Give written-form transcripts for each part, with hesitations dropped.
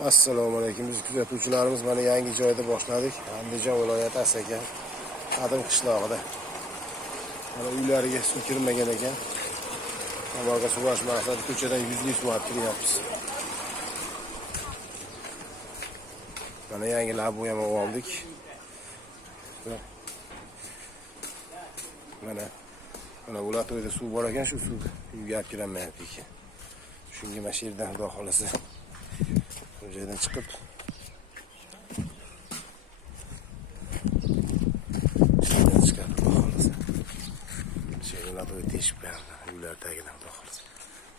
Assalomu alaykum. Biz kuzatuvchilarimiz mana yangi joyda boshladik. Andijon viloyati Asaka qadim qishlog'ida. Mana uylariga suv kirmagan ekan. Ularga suv olish maqsadida ko'chadan 100 suv olib kiryapmiz. Mana yangilar bu ham oldik. Mana ular to'yda suv bor ekan, shu suv uyga olib kirolmayapti ekan. Shunga mana shu yerdan xudo xolasa bu joydan chiqib chiqadi xudo xolasa. Sheylar to'y teshib qo'yadi. Uylar tagidan xudo xolasa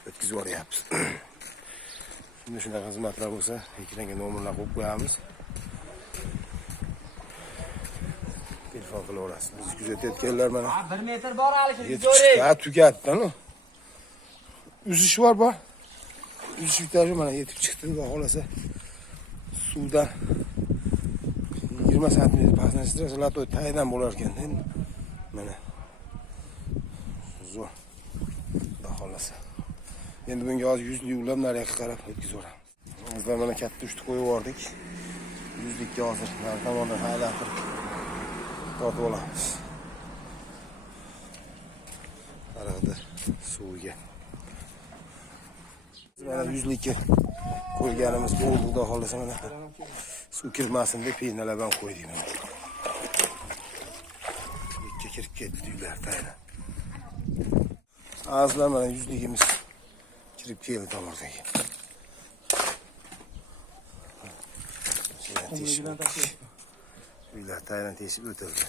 o'tkazib yuboryapmiz. Shunda shunaqa xizmatlar bo'lsa, ekranga nomerlar qo'yib qo'yamiz. Telefon qilaverasiz. Biz kuzatayotganlar mana 1 metr bor Alisher Jo'ri. Ha, tugatdi-ku. Uzish bor. Uzish bitaji mana yetib chiqdi xudo xolasa. Suvdan 20 sm pastdan lato taydan bo'lar ekan. Mana zo'r. Xudo xolasa. Endi bunga hozir 100 lik ulab nariga qarab o'tkazib Hozir mana katta uchta qo'yib yubordik. 100 likka hozir nari tomondan haylatib tortib olamiz. Arada suvga. Mana 100 likka qo'yganimiz bo'ldi xudo xolasa mana. Suv kirmasin deb peynalab ham qo'ydik mana. Likka kirib ketdi uylar tayyor. Azlar mana 100 ligimiz kirib keldi tomorqaga. Uylar tayyor teshib o'tildi.